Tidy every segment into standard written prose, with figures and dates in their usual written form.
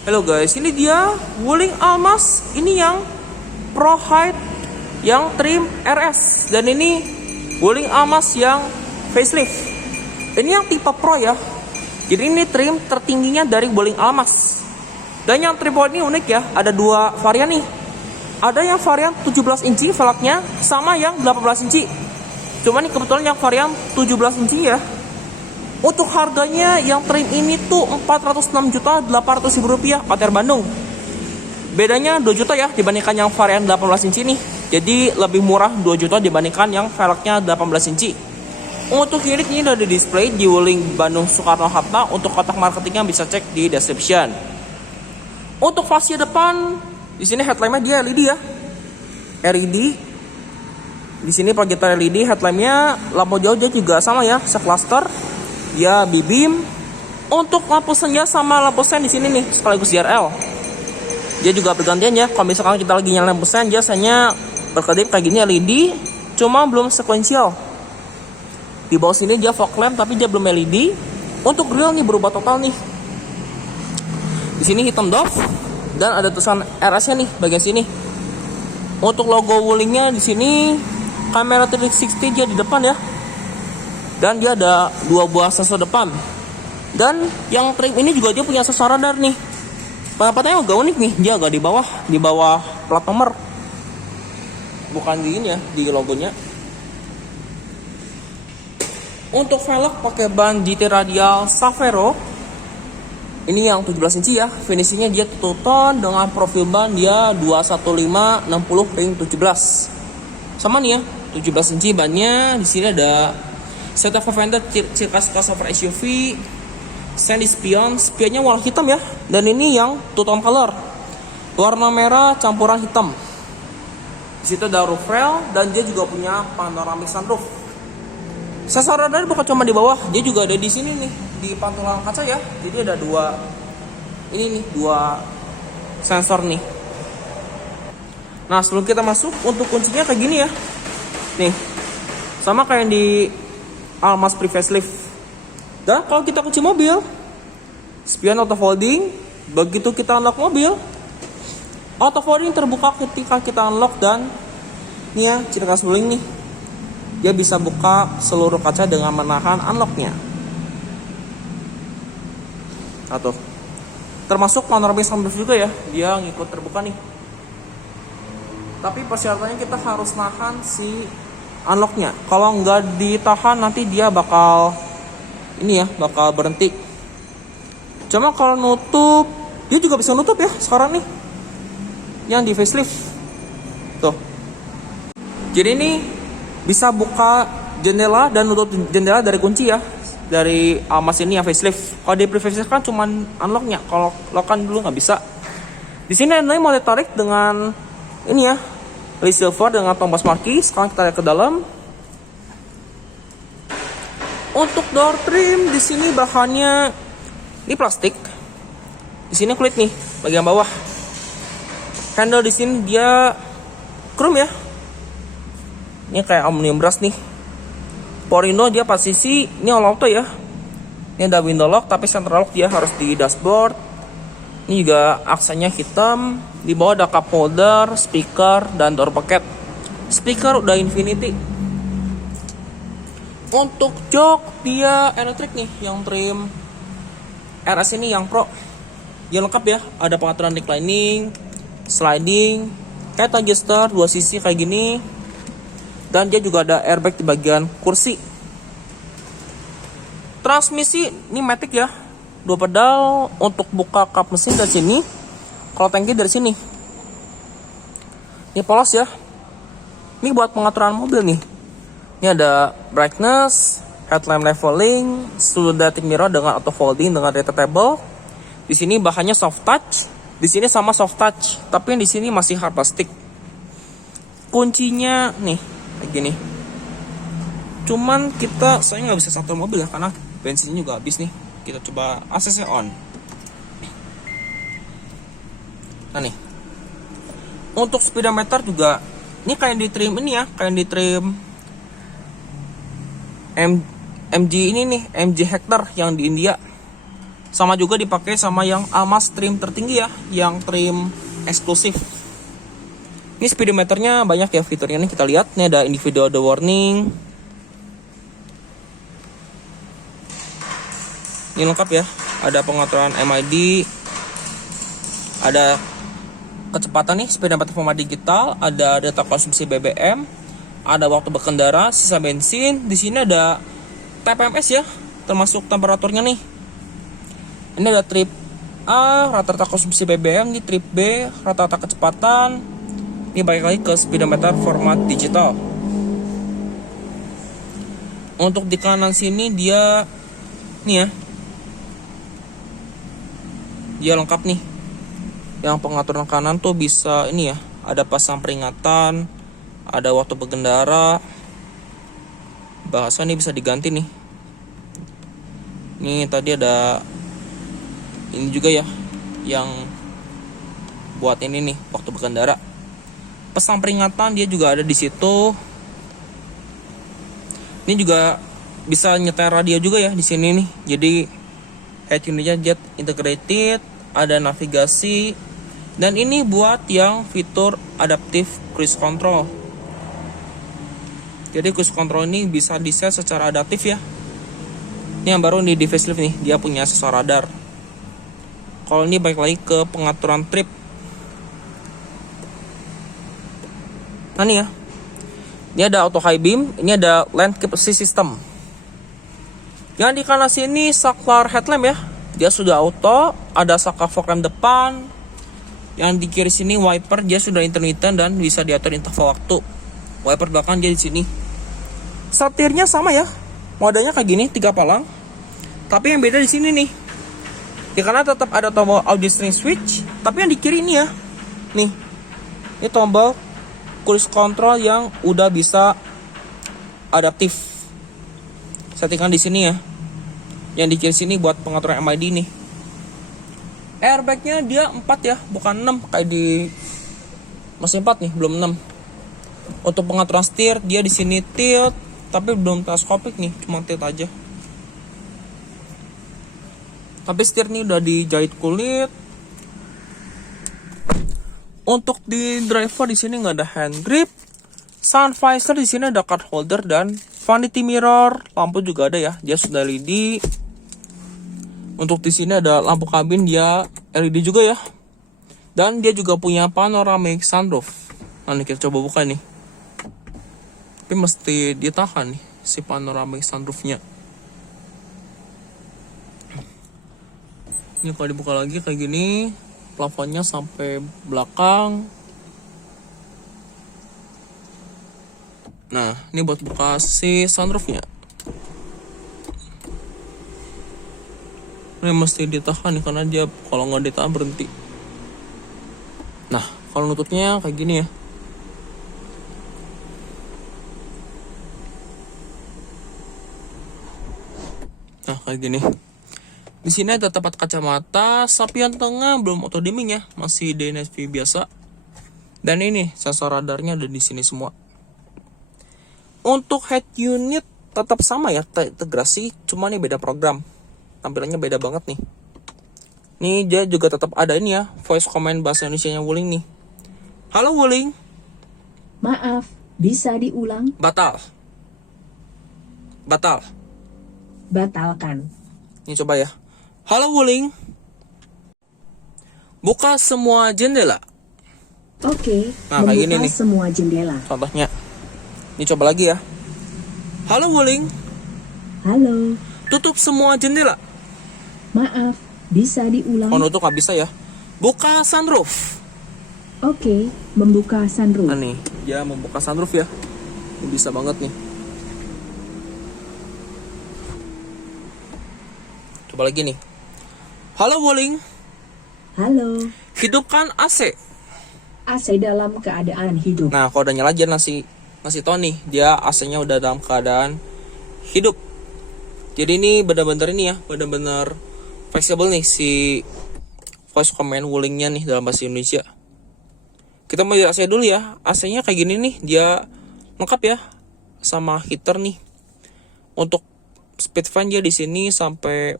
Halo guys, ini dia Wuling Almas. Ini yang Pro Height yang trim RS. Dan ini Wuling Almas yang facelift. Ini yang tipe Pro ya. Jadi ini trim tertingginya dari Wuling Almas. Dan yang trim Pro ini unik ya. Ada dua varian nih. Ada yang varian 17 inci velgnya sama yang 18 inci. Cuma nih kebetulan yang varian 17 inci ya. Untuk harganya yang trim ini tuh 406.800.000 rupiah OTR Bandung. Bedanya 2 juta ya dibandingkan yang varian 18 inci nih. Jadi lebih murah 2 juta dibandingkan yang velgnya 18 inci. Untuk unit ini udah di display di Wuling Bandung Soekarno-Hatta. Untuk kotak marketingnya bisa cek di description. Untuk fascia depan, di sini headlampnya dia LED ya. LED. Di sini proyektor LED, headlampnya lampu jauh dia juga sama ya, secluster. Dia B-beam. Untuk lampu senja sama lampu sen di sini nih sekaligus JRL. Dia juga bergantian ya. Kalau misalkan kita lagi nyalain lampu sen, biasanya berkedip kayak gini LED, cuma belum sequential. Di bawah sini dia fog lamp tapi dia belum LED. Untuk grill nih berubah total nih. Di sini hitam doff dan ada tulisan RS-nya nih bagian sini. Untuk logo Wulingnya di sini kamera 360 dia di depan ya. Dan dia ada 2 buah sensor depan. Dan yang trim ini juga dia punya sensor radar nih. Penampakannya agak unik nih. Dia agak di bawah plat nomor. Bukan di ini ya, di logonya. Untuk velg pakai ban GT Radial Savero. Ini yang 17 inci ya. Finishingnya dia two-tone dengan profil ban dia 215/60 ring 17. Sama nih ya, 17 inci bannya. Di sini ada set of fender ciri khas crossover SUV. Sandy spionnya warna hitam ya. Dan ini yang two-tone color, warna merah campuran hitam. Di situ ada roof rail dan dia juga punya panoramic sunroof. Sensor radar bukan cuma di bawah, dia juga ada di sini nih, di pantulan kaca ya. Jadi ada dua sensor nih. Nah, sebelum kita masuk, untuk kuncinya kayak gini ya. Nih, sama kayak yang di Almas pre-facelift. Dan kalau kita kunci mobil, spion auto folding. Begitu kita unlock mobil, auto folding terbuka ketika kita unlock. Dan ini ya ciri khas Wuling nih, dia bisa buka seluruh kaca dengan menahan unlocknya. Atau termasuk panoramic sunroof juga ya, dia ngikut terbuka nih. Tapi persyaratannya kita harus nahan si unlocknya. Kalau nggak ditahan nanti dia bakal berhenti. Cuma kalau nutup, dia juga bisa nutup ya sekarang nih, yang di facelift tuh. Jadi ini bisa buka jendela dan nutup jendela dari kunci ya, dari Almas ini yang facelift. Kalau di pre-facelift kan cuma unlocknya, kalau lock-an dulu nggak bisa. Di sini ini mau ditarik dengan ini ya, Lee Silver dengan tombol marquee. Sekarang kita lihat ke dalam. Untuk door trim di sini bahannya ini plastik. Di sini kulit nih bagian bawah. Handle di sini dia chrome ya. Ini kayak aluminium brush nih. Power window dia 4 sisi, ini all auto ya. Ini ada window lock tapi central lock dia harus di dashboard. Ini juga aksennya hitam. Di bawah ada cup holder, speaker, dan door pocket. Speaker udah infinity. Untuk jok dia elektrik nih, yang trim RS ini yang Pro. Dia lengkap ya, ada pengaturan reclining, sliding, kayak adjuster 2 sisi kayak gini. Dan dia juga ada airbag di bagian kursi. Transmisi ini matic ya, 2 pedal. Untuk buka kap mesin dari sini, kalau tangki dari sini. Ini polos ya. Ini buat pengaturan mobil nih. Ini ada brightness, headlamp leveling, sudatic mirror dengan auto folding dengan retractable. Di sini bahannya soft touch, di sini sama soft touch, tapi yang di sini masih hard plastik. Kuncinya nih kayak gini. Cuman saya nggak bisa starter mobil ya karena bensinnya juga habis nih. Kita coba ACC on. Nah nih, untuk speedometer juga ini kayak di trim ini ya, kayak di trim MG ini nih, MG Hector yang di India. Sama juga dipakai sama yang Almas trim tertinggi ya, yang trim eksklusif. Ini speedometernya banyak ya fiturnya nih, kita lihat. Ini ada individual auto warning. Ini lengkap ya, ada pengaturan MID, ada kecepatan nih, speedometer format digital, ada data konsumsi BBM, ada waktu berkendara, sisa bensin. Di sini ada TPMS ya, termasuk temperaturnya nih. Ini ada trip A, rata-rata konsumsi BBM, di trip B, rata-rata kecepatan. Ini balik lagi ke speedometer format digital. Untuk di kanan sini dia nih ya, dia lengkap nih. Yang pengaturan kanan tuh bisa ini ya, ada pasang peringatan, ada waktu berkendara. Bahasa ini bisa diganti nih. Ini tadi ada ini juga ya, yang buat ini nih, waktu berkendara. Pasang peringatan dia juga ada di situ. Ini juga bisa nyetel radio juga ya di sini nih. Jadi head unitnya jet integrated, ada navigasi, dan ini buat yang fitur adaptive cruise control. Jadi cruise control ini bisa di-set secara adaptif ya. Ini yang baru di facelift nih, dia punya sensor radar. Kalau ini balik lagi ke pengaturan trip. Nah nih ya, ini ada auto high beam, ini ada landscape assist system. Yang di kanan sini saklar headlamp ya, dia sudah auto, ada saklar fog lamp depan. Yang di kiri sini wiper, dia sudah intermittent dan bisa diatur interval waktu. Wiper belakang dia di sini. Setirnya sama ya, modenya kayak gini, 3 palang. Tapi yang beda di sini nih, di kanan tetap ada tombol audio string switch, tapi yang di kiri ini ya, nih, ini tombol cruise control yang udah bisa adaptif. Settingan di sini ya. Yang di kiri sini buat pengaturan MID nih. Airbagnya dia 4 ya, bukan 6 kayak di masih 4 nih, belum 6. Untuk pengaturan setir dia di sini tilt, tapi belum teleskopik nih, cuma tilt aja. Tapi setir nih udah dijahit kulit. Untuk di driver di sini nggak ada hand grip, sun visor di sini ada card holder dan vanity mirror, lampu juga ada ya, dia sudah LED. Untuk di sini ada lampu kabin, dia LED juga ya, dan dia juga punya panoramic sunroof. Nah ini kita coba buka nih, tapi mesti ditahan nih si panoramic sunroofnya. Ini kalau dibuka lagi kayak gini, plafonnya sampai belakang. Nah, ini buat buka si sunroofnya. Ini mesti ditahan nih, karena dia kalau nggak ditahan berhenti. Nah, kalau nutupnya kayak gini ya. Nah, kayak gini. Di sini ada tempat kacamata, sapian tengah belum auto dimming ya, masih DNSV biasa. Dan ini sensor radarnya ada di sini semua. Untuk head unit tetap sama ya, integrasi, cuma nih beda program. Tampilannya beda banget nih. Nih dia juga tetap ada ini ya, voice command bahasa Indonesianya Wuling nih. Halo Wuling. Maaf, bisa diulang? Batal. Batalkan. Ini coba ya. Halo Wuling. Buka semua jendela. Oke, Nah, kayak gini membuka nih semua jendela. contohnya. Ini coba lagi ya. Halo Wuling. Halo, Tutup semua jendela. maaf, bisa diulang? Oh, nutup nggak bisa ya. Buka sunroof. Oke, membuka sunroof. Nah nih, dia membuka sunroof ya. Ini bisa banget nih. Coba lagi nih. Halo Wuling. Halo, Hidupkan AC. AC dalam keadaan hidup. Nah, kalau udah nyala aja ngasih tahu nih, dia AC-nya udah dalam keadaan hidup. Jadi ini benar-benar ini ya, benar-benar fleksibel nih si voice command Wuling-nya nih dalam bahasa Indonesia. Kita mau AC dulu ya. AC-nya kayak gini nih, dia lengkap ya sama heater nih. Untuk speed fan dia di sini sampai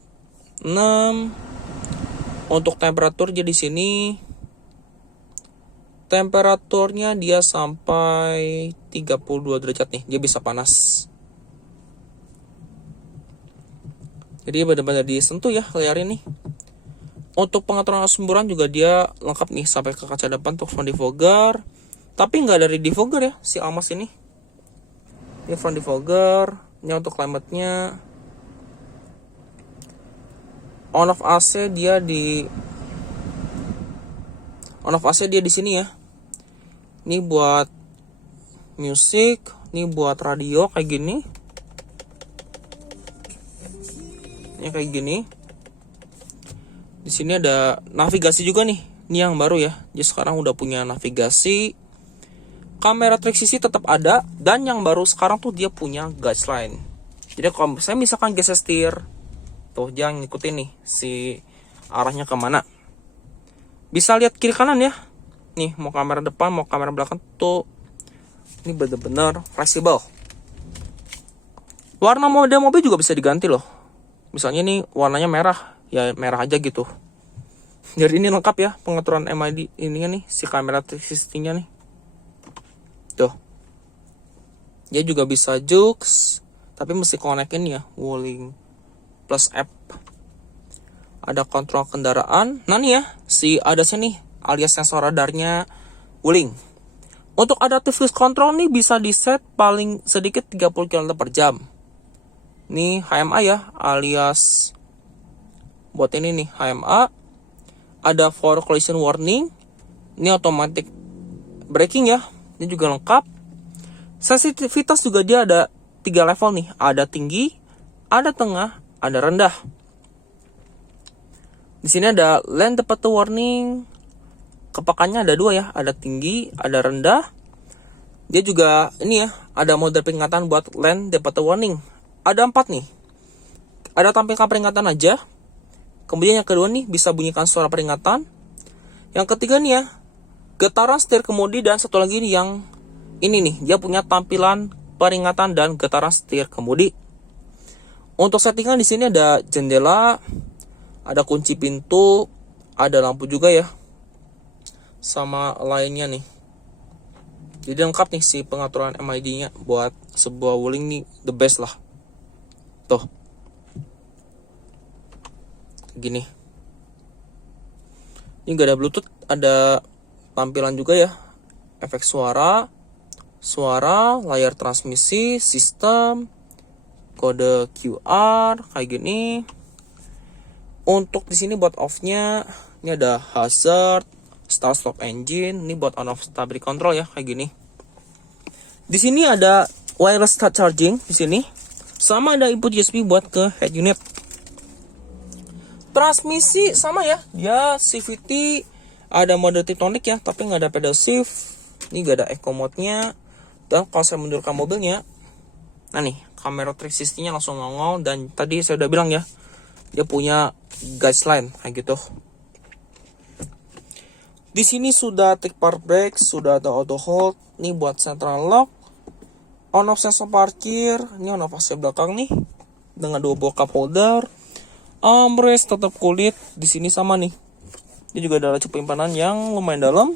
6. Untuk temperaturnya di sini, temperaturnya dia sampai 32 derajat nih, dia bisa panas. Jadi benar-benar disentuh ya layar ini. Untuk pengaturan semburan juga dia lengkap nih sampai ke kaca depan untuk front defogger. Tapi nggak dari defogger ya si Almas ini. Ini front defogger, ini untuk climate-nya. On off AC dia di sini ya. Ini buat musik, ini buat radio kayak gini. Ini kayak gini. Di sini ada navigasi juga nih. Ini yang baru ya. Jadi sekarang udah punya navigasi. Kamera 360 tetap ada, dan yang baru sekarang tuh dia punya guideline. Jadi kalau saya misalkan geser setir, tuh jangan ngikutin nih si arahnya kemana. Bisa lihat kiri kanan ya. Nih mau kamera depan, mau kamera belakang tuh. Ini bener-bener fleksibel. Warna mode mobil juga bisa diganti loh. Misalnya nih warnanya merah, ya merah aja gitu. Jadi ini lengkap ya pengaturan MID ininya nih, si kamera 360-nya nih. Tuh. Dia juga bisa jukes, tapi mesti konekin ya Wuling Plus app. Ada kontrol kendaraan. Nah nih ya, si ADAS nih alias sensor radarnya Wuling. Untuk adaptive cruise control nih bisa di set paling sedikit 30 km per jam. Nih HMA ya, alias buat ini nih HMA. Ada for collision warning. Ini automatic braking ya. Ini juga lengkap. Sensitivitas juga dia ada 3 level nih. Ada tinggi, ada tengah, ada rendah. Di sini ada lane departure warning. Kepekannya ada 2 ya. Ada tinggi, ada rendah. Dia juga ini ya, ada mode peringatan buat lane departure warning. Ada 4 nih. Ada tampilkan peringatan aja. Kemudian yang kedua nih bisa bunyikan suara peringatan. Yang ketiga nih ya, getaran setir kemudi, dan satu lagi nih yang ini nih, dia punya tampilan peringatan dan getaran setir kemudi. Untuk settingan di sini ada jendela, ada kunci pintu, ada lampu juga ya, sama lainnya nih. Jadi lengkap nih si pengaturan MID-nya buat sebuah Wuling nih, the best lah. Tuh. Gini. Ini gak ada Bluetooth, ada tampilan juga ya. Efek suara, layar transmisi, sistem, kode QR kayak gini. Untuk di sini buat off-nya, ini ada hazard, start stop engine, ini buat on off stability control ya kayak gini. Di sini ada wireless charging di sini. Sama ada input USB buat ke head unit. Transmisi sama ya, dia CVT, ada mode Tiptronic ya, tapi nggak ada pedal shift. Ini nggak ada eco mode-nya. Dan kalau saya mundurkan mobilnya, nah nih kamera 360-nya langsung nongol. Dan tadi saya udah bilang ya, dia punya guideline kayak gitu. Di sini sudah take park brake, sudah ada auto hold. Ini buat central lock, on off sensor parkir. Ini on off AC belakang nih dengan 2 buah cup holder. Armrest tetap kulit. Di sini sama nih. Dia juga ada laci penyimpanan yang lumayan dalam.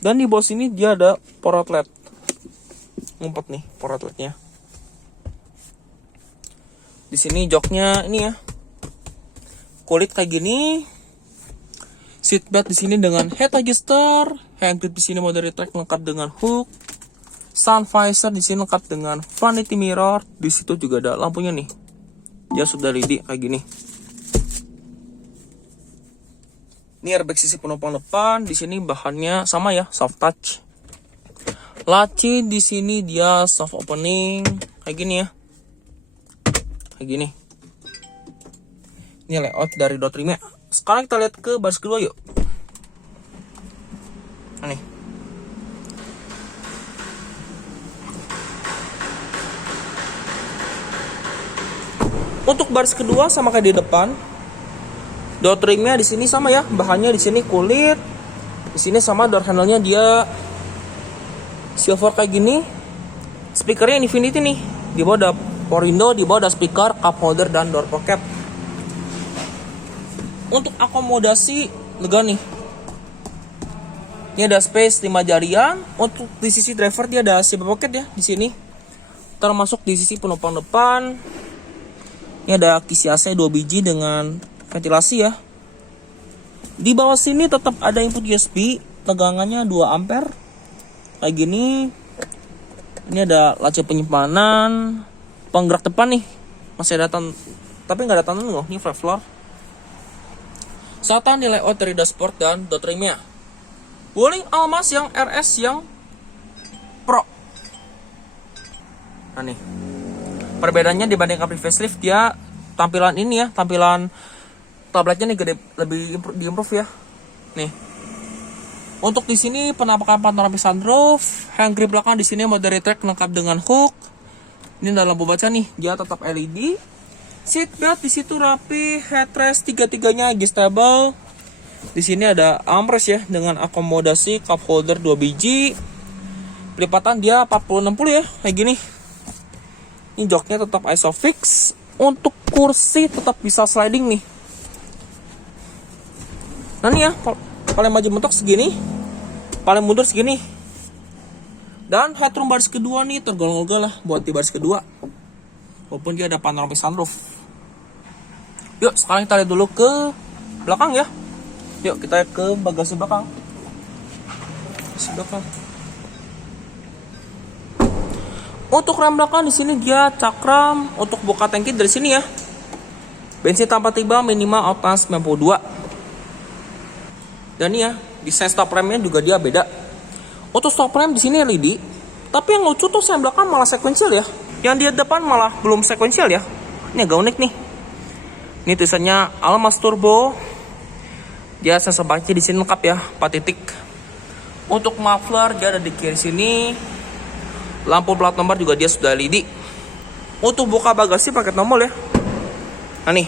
Dan di bawah sini dia ada port outlet. Ngumpet nih port outletnya. Di sini joknya ini ya, kulit kayak gini. Seatbelt di sini dengan head adjuster. Hand grip di sini mode retract lengkap dengan hook. Sun visor di sini lengkap dengan vanity mirror. Di situ juga ada lampunya nih. Dia sudah LED kayak gini. Ini airbag sisi penumpang depan. Di sini bahannya sama ya, soft touch. Laci di sini dia soft opening kayak gini ya. Kayak gini. Ini layout dari door trimnya. Sekarang kita lihat ke baris kedua yuk. Nah, nih. Untuk baris kedua sama kayak di depan. Door trimnya di sini sama ya, bahannya di sini kulit. Di sini sama door handle-nya dia silver kayak gini. Speakernya Infinity nih. Di bawah ada power window, di bawah ada speaker, cup holder dan door pocket. Untuk akomodasi lega nih. Ini ada space 5 jarian. Untuk di sisi driver dia ada zip pocket ya di sini. Termasuk di sisi penumpang depan. Ini ada kisi AC 2 biji dengan ventilasi ya. Di bawah sini tetap ada input USB, tegangannya 2 ampere. Kayak gini. Ini ada laci penyimpanan, penggerak depan nih. Masih ada tapi nggak ada tangan loh. Ini flat floor. Satan di layout dari dashboard dan dot trimnya. Wuling Almas yang RS yang Pro. Nah nih, perbedaannya dibanding Capri facelift, dia tampilan ini ya, tampilan tabletnya nih gede, lebih diimprove ya. Nih, untuk di sini penampakan panoramic sunroof, hand grip belakang di sini mode retract lengkap dengan hook. Ini dalam lampu baca nih, dia tetap LED. Seat belt di situ rapi, headrest tiga-tiganya adjustable. Di sini ada armrest ya dengan akomodasi cup holder 2 biji. Pelipatan dia 40-60 ya, kayak gini. Ini joknya tetap isofix. Untuk kursi tetap bisa sliding nih. Nah nih ya, paling maju mentok segini, paling mundur segini. Dan headroom baris kedua nih tergolong lega lah buat di baris kedua. Walaupun dia ada panoramic sunroof. Yuk sekarang kita lihat dulu ke belakang ya. Yuk kita ke bagasi belakang. Bagasi belakang. Untuk rem belakang di sini dia cakram. Untuk buka tangki dari sini ya. Bensin tanpa tiba minimal oktan 92. Dan ya, desain stop remnya juga dia beda. Untuk stop rem di sini LED. Tapi yang lucu tuh sen belakang malah sequential ya. Yang di depan malah belum sequential ya. Ini agak unik nih. Ini tulisannya Almas Turbo. Dia sensor banci di sini lengkap ya, 4 titik. Untuk muffler dia ada di kiri sini. Lampu plat nomor juga dia sudah LED. Untuk buka bagasi pakai tombol ya. Nah nih,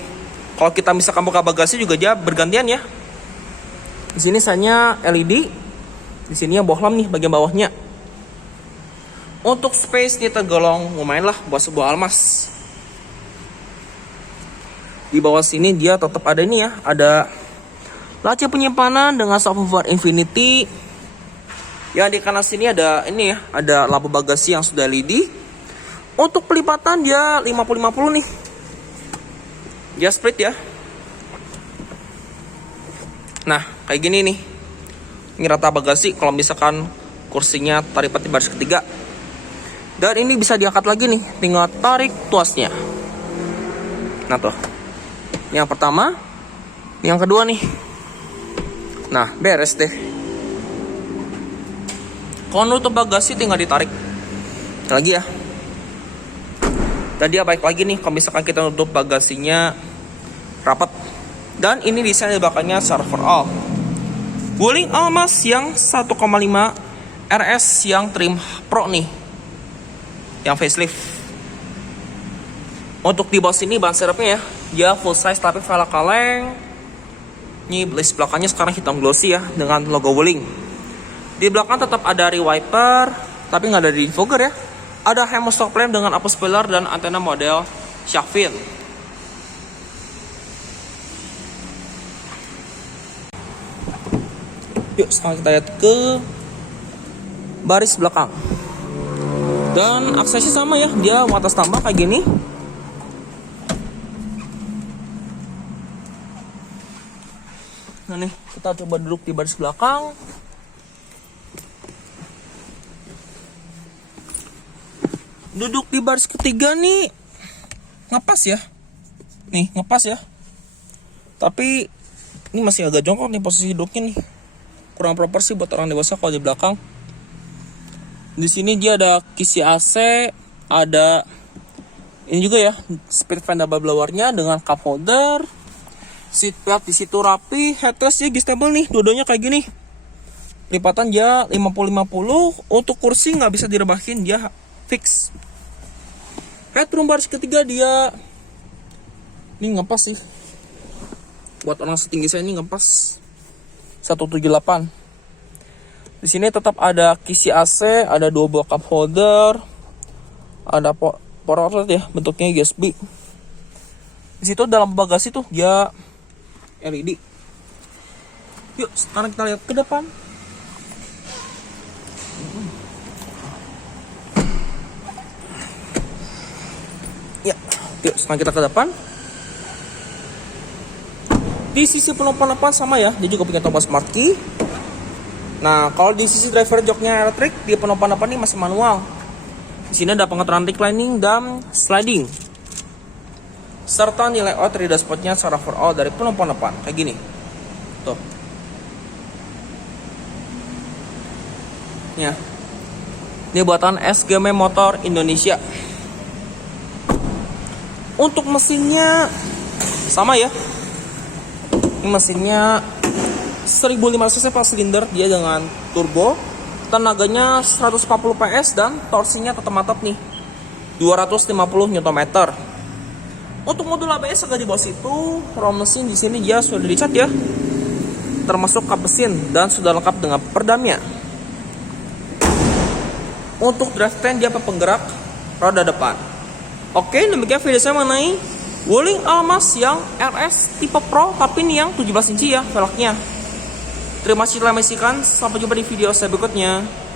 kalau kita misalkan buka bagasi juga dia bergantian ya. Di sini hanya LED. Di sini yang bohlam nih bagian bawahnya. Untuk space ini tergolong lumayan lah buat sebuah Almas. Di bawah sini dia tetap ada ini ya, ada laci penyimpanan dengan subwoofer Infinity. Yang di kanan sini ada ini ya, ada lampu bagasi yang sudah LED. Untuk pelipatan dia 50-50 nih. Dia split ya. Nah, kayak gini nih. Ini rata bagasi kalau misalkan kursinya tarik di baris ketiga. Dan ini bisa diangkat lagi nih, tinggal tarik tuasnya. Nah tuh. Yang pertama, yang kedua nih. Nah, beres deh. Kalau nutup bagasi tinggal ditarik. Lagi ya. Dan dia baik lagi nih kalau misalkan kita nutup bagasinya rapat. Dan ini desain di belakangnya server all. Wuling Almas yang 1,5 RS yang trim Pro nih. Yang facelift. Untuk di bawah sini ban serepnya ya. Dia full size tapi velg kaleng. Ini list belakangnya sekarang hitam glossy ya dengan logo Wuling. Di belakang tetap ada rear wiper tapi nggak ada di defogger ya. Ada helm stock lamp dengan upper spoiler dan antena model shark fin. Yuk sekarang kita lihat ke baris belakang. Dan aksesnya sama ya, dia atas tambah kayak gini. Nah nih, kita coba duduk di baris belakang. Duduk di baris ketiga nih ngepas ya. Nih, ngepas ya. Tapi ini masih agak jongkok nih posisi duduknya nih. Kurang proper sih buat orang dewasa kalau di belakang. Di sini dia ada kisi AC, ada ini juga ya, speed fan double blowernya dengan cup holder. Seat belt di situ rapi, headrestnya adjustable nih, dua-duanya kayak gini. Lipatan dia 50-50, untuk kursi nggak bisa direbahin, dia fix. Headroom baris ketiga dia ini ngepas sih. Buat orang setinggi saya ini ngepas 178. Di sini tetap ada kisi AC, ada 2 buah cup holder, ada power outlet ya, bentuknya USB. Di situ dalam bagasi tuh dia LED. Yuk, sekarang kita lihat ke depan. Ya, yuk sekarang kita ke depan. Di sisi penumpang sama ya, dia juga punya tombol smart key. Nah, kalau di sisi driver joknya elektrik, di penumpang ini masih manual. Di sini ada pengaturan reclining dan sliding. Serta nilai out dari dashboardnya secara overall dari penumpang depan kayak gini. Tuh. Ya. Ini buatan SGM Motor Indonesia. Untuk mesinnya sama ya. Ini mesinnya 1500 cc 4 silinder, dia dengan turbo. Tenaganya 140 PS dan torsinya tetap mantap nih. 250 Nm. Untuk modul ABS agak di bawah situ. Rom mesin di sini dia sudah dicat ya. Termasuk kap mesin dan sudah lengkap dengan perdamnya. Untuk drivetrain dia penggerak roda depan. Oke, demikian video saya mengenai Wuling Almas yang RS tipe Pro, tapi ini yang 17 inci ya velgnya. Terima kasih telah menyaksikan. Sampai jumpa di video saya berikutnya.